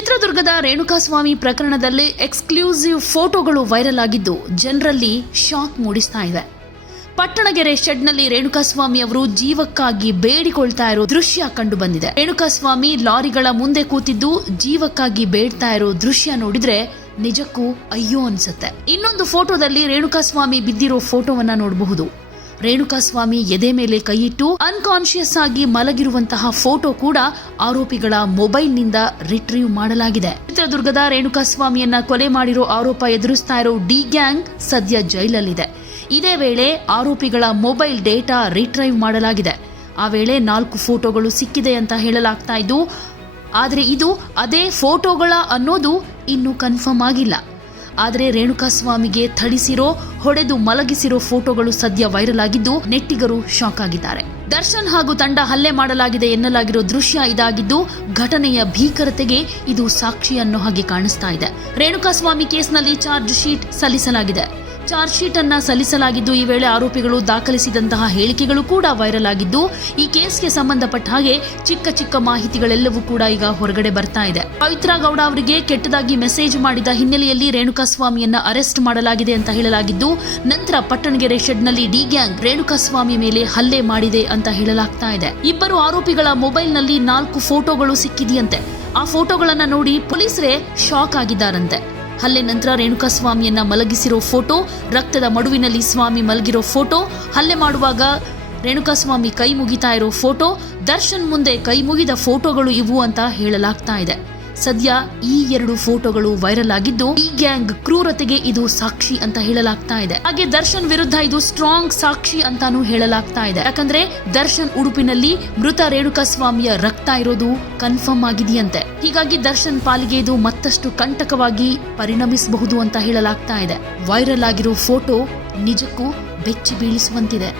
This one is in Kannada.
ಚಿತ್ರದುರ್ಗದ ರೇಣುಕಾಸ್ವಾಮಿ ಪ್ರಕರಣದಲ್ಲಿ ಎಕ್ಸ್ಕ್ಲೂಸಿವ್ ಫೋಟೋಗಳು ವೈರಲ್ ಆಗಿದ್ದು ಜನರಲ್ಲಿ ಶಾಕ್ ಮೂಡಿಸ್ತಾ ಇದೆ. ಪಟ್ಟಣಗೆರೆ ಶೆಡ್ನಲ್ಲಿ ರೇಣುಕಾಸ್ವಾಮಿ ಅವರು ಜೀವಕ್ಕಾಗಿ ಬೇಡಿಕೊಳ್ತಾ ಇರೋ ದೃಶ್ಯ ಕಂಡು ಬಂದಿದೆ. ರೇಣುಕಾಸ್ವಾಮಿ ಲಾರಿಗಳ ಮುಂದೆ ಕೂತಿದ್ದು ಜೀವಕ್ಕಾಗಿ ಬೇಡ್ತಾ ಇರೋ ದೃಶ್ಯ ನೋಡಿದ್ರೆ ನಿಜಕ್ಕೂ ಅಯ್ಯೋ ಅನ್ಸುತ್ತೆ. ಇನ್ನೊಂದು ಫೋಟೋದಲ್ಲಿ ರೇಣುಕಾಸ್ವಾಮಿ ಬಿದ್ದಿರೋ ಫೋಟೋವನ್ನ ನೋಡಬಹುದು. ರೇಣುಕಾಸ್ವಾಮಿ ಎದೆ ಮೇಲೆ ಕೈಯಿಟ್ಟು ಅನ್ಕಾನ್ಶಿಯಸ್ ಆಗಿ ಮಲಗಿರುವಂತಹ ಫೋಟೋ ಕೂಡ ಆರೋಪಿಗಳ ಮೊಬೈಲ್ನಿಂದ ರಿಟ್ರೀವ್ ಮಾಡಲಾಗಿದೆ. ಚಿತ್ರದುರ್ಗದ ರೇಣುಕಾಸ್ವಾಮಿಯನ್ನ ಕೊಲೆ ಮಾಡಿರೋ ಆರೋಪ ಎದುರಿಸ್ತಾ ಇರೋ ಡಿ ಗ್ಯಾಂಗ್ ಸದ್ಯ ಜೈಲಲ್ಲಿದೆ. ಇದೇ ವೇಳೆ ಆರೋಪಿಗಳ ಮೊಬೈಲ್ ಡೇಟಾ ರಿಟ್ರೈವ್ ಮಾಡಲಾಗಿದೆ. ಆ ವೇಳೆ ನಾಲ್ಕು ಫೋಟೋಗಳು ಸಿಕ್ಕಿದೆ ಅಂತ ಹೇಳಲಾಗ್ತಾ ಇದ್ದು, ಆದರೆ ಇದು ಅದೇ ಫೋಟೋಗಳ ಅನ್ನೋದು ಇನ್ನೂ ಕನ್ಫರ್ಮ್ ಆಗಿಲ್ಲ. ಆದರೆ ರೇಣುಕಾಸ್ವಾಮಿಗೆ ಥಳಿಸಿರೋ, ಹೊಡೆದು ಮಲಗಿಸಿರೋ ಫೋಟೋಗಳು ಸದ್ಯ ವೈರಲ್ ಆಗಿದ್ದು ನೆಟ್ಟಿಗರು ಶಾಕ್ ಆಗಿದ್ದಾರೆ. ದರ್ಶನ್ ಹಾಗೂ ತಂಡ ಹಲ್ಲೆ ಮಾಡಲಾಗಿದೆ ಎನ್ನಲಾಗಿರೋ ದೃಶ್ಯ ಇದಾಗಿದ್ದು, ಘಟನೆಯ ಭೀಕರತೆಗೆ ಇದು ಸಾಕ್ಷಿಯನ್ನು ಹಾಗೆ ಕಾಣಿಸ್ತಾ ಇದೆ. ರೇಣುಕಾಸ್ವಾಮಿ ಕೇಸ್ನಲ್ಲಿ ಚಾರ್ಜ್ ಶೀಟ್ ಸಲ್ಲಿಸಲಾಗಿದೆ. ಚಾರ್ಜ್ ಶೀಟ್ ಅನ್ನ ಸಲ್ಲಿಸಲಾಗಿದ್ದು, ಈ ವೇಳೆ ಆರೋಪಿಗಳು ದಾಖಲಿಸಿದಂತಹ ಹೇಳಿಕೆಗಳು ಕೂಡ ವೈರಲ್ ಆಗಿದ್ದು, ಈ ಕೇಸ್ಗೆ ಸಂಬಂಧಪಟ್ಟ ಹಾಗೆ ಚಿಕ್ಕ ಚಿಕ್ಕ ಮಾಹಿತಿಗಳೆಲ್ಲವೂ ಕೂಡ ಈಗ ಹೊರಗಡೆ ಬರ್ತಾ ಇದೆ. ಪವಿತ್ರ ಗೌಡ ಅವರಿಗೆ ಕೆಟ್ಟದಾಗಿ ಮೆಸೇಜ್ ಮಾಡಿದ ಹಿನ್ನೆಲೆಯಲ್ಲಿ ರೇಣುಕಾಸ್ವಾಮಿಯನ್ನ ಅರೆಸ್ಟ್ ಮಾಡಲಾಗಿದೆ ಅಂತ ಹೇಳಲಾಗಿದ್ದು, ನಂತರ ಪಟ್ಟಣಗೆರೆ ಶೆಡ್ನಲ್ಲಿ ಡಿ ಗ್ಯಾಂಗ್ ರೇಣುಕಾಸ್ವಾಮಿ ಮೇಲೆ ಹಲ್ಲೆ ಮಾಡಿದೆ ಅಂತ ಹೇಳಲಾಗ್ತಾ ಇದೆ. ಇಬ್ಬರು ಆರೋಪಿಗಳ ಮೊಬೈಲ್ನಲ್ಲಿ ನಾಲ್ಕು ಫೋಟೋಗಳು ಸಿಕ್ಕಿದೆಯಂತೆ. ಆ ಫೋಟೋಗಳನ್ನ ನೋಡಿ ಪೊಲೀಸರೇ ಶಾಕ್ ಆಗಿದ್ದಾರಂತೆ. ಹಲ್ಲೆ ನಂತರ ರೇಣುಕಾಸ್ವಾಮಿಯನ್ನ ಮಲಗಿಸಿರೋ ಫೋಟೋ, ರಕ್ತದ ಮಡುವಿನಲ್ಲಿ ಸ್ವಾಮಿ ಮಲಗಿರೋ ಫೋಟೋ, ಹಲ್ಲೆ ಮಾಡುವಾಗ ರೇಣುಕಾಸ್ವಾಮಿ ಕೈ ಮುಗಿತಾ ಇರೋ ಫೋಟೋ, ದರ್ಶನ್ ಮುಂದೆ ಕೈ ಮುಗಿದ ಫೋಟೋಗಳು ಇವು ಅಂತ ಹೇಳಲಾಗ್ತಾ ಇದೆ. ಸದ್ಯ ಈ ಎರಡು ಫೋಟೋಗಳು ವೈರಲ್ ಆಗಿದ್ದು, ಈ ಗ್ಯಾಂಗ್ ಕ್ರೂರತೆಗೆ ಇದು ಸಾಕ್ಷಿ ಅಂತ ಹೇಳಲಾಗ್ತಾ ಇದೆ. ಹಾಗೆ ದರ್ಶನ್ ವಿರುದ್ಧ ಇದು ಸ್ಟ್ರಾಂಗ್ ಸಾಕ್ಷಿ ಅಂತಾನೂ ಹೇಳಲಾಗ್ತಾ ಇದೆ. ಯಾಕಂದ್ರೆ ದರ್ಶನ್ ಉಡುಪಿನಲ್ಲಿ ಮೃತ ರೇಣುಕಾಸ್ವಾಮಿಯ ರಕ್ತ ಇರೋದು ಕನ್ಫರ್ಮ್ ಆಗಿದೆಯಂತೆ. ಹೀಗಾಗಿ ದರ್ಶನ್ ಪಾಲಿಗೆ ಇದು ಮತ್ತಷ್ಟು ಕಂಟಕವಾಗಿ ಪರಿಣಮಿಸಬಹುದು ಅಂತ ಹೇಳಲಾಗ್ತಾ ಇದೆ. ವೈರಲ್ ಆಗಿರೋ ಫೋಟೋ ನಿಜಕ್ಕೂ ಬೆಚ್ಚಿ ಬೀಳಿಸುವಂತಿದೆ.